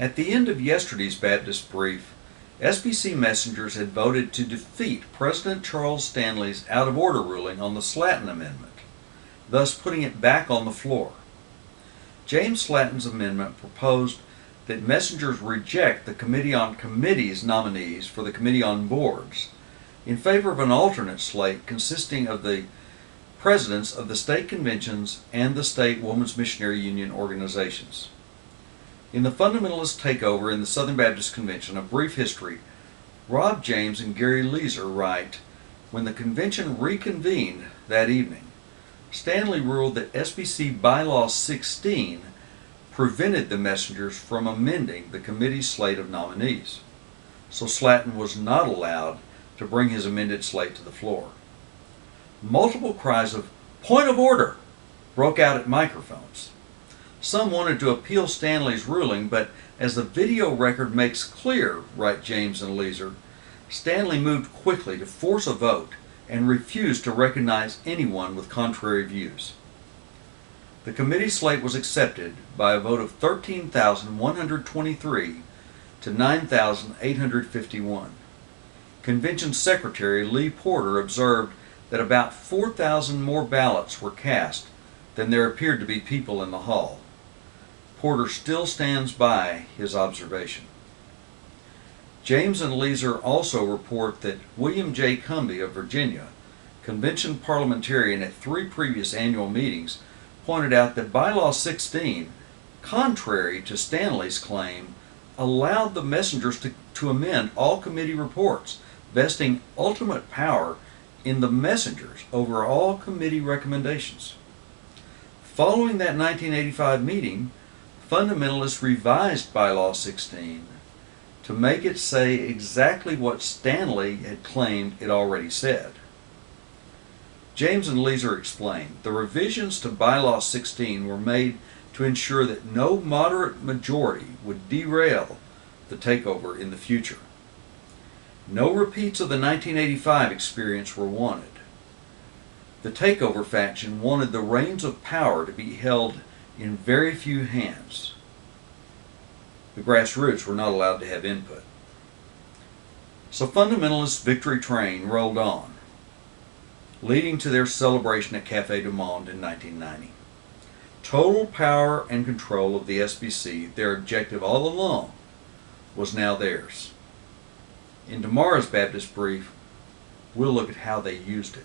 At the end of yesterday's Baptist brief, SBC messengers had voted to defeat President Charles Stanley's out-of-order ruling on the Slatton Amendment, thus putting it back on the floor. James Slatton's amendment proposed that messengers reject the Committee on Committees nominees for the Committee on Boards in favor of an alternate slate consisting of the presidents of the state conventions and the state Women's Missionary Union organizations. In the Fundamentalist Takeover in the Southern Baptist Convention, A Brief History, Rob James and Gary Leeser write, when the convention reconvened that evening, Stanley ruled that SBC Bylaw 16 prevented the messengers from amending the committee's slate of nominees, so Slatton was not allowed to bring his amended slate to the floor. Multiple cries of "point of order" broke out at microphones. Some wanted to appeal Stanley's ruling, but as the video record makes clear, write James and Leeser, Stanley moved quickly to force a vote and refused to recognize anyone with contrary views. The committee slate was accepted by a vote of 13,123 to 9,851. Convention Secretary Lee Porter observed that about 4,000 more ballots were cast than there appeared to be people in the hall. Porter still stands by his observation. James and Leeser also report that William J. Cumbie of Virginia, convention parliamentarian at 3 previous annual meetings, pointed out that Bylaw 16, contrary to Stanley's claim, allowed the messengers to amend all committee reports, vesting ultimate power in the messengers over all committee recommendations. Following that 1985 meeting, Fundamentalists revised Bylaw 16 to make it say exactly what Stanley had claimed it already said. James and Leeser explained, the revisions to Bylaw 16 were made to ensure that no moderate majority would derail the takeover in the future. No repeats of the 1985 experience were wanted. The takeover faction wanted the reins of power to be held in very few hands. The grassroots were not allowed to have input. So Fundamentalist victory train rolled on, leading to their celebration at Café du Monde in 1990. Total power and control of the SBC, their objective all along, was now theirs. In tomorrow's Baptist Brief, we'll look at how they used it.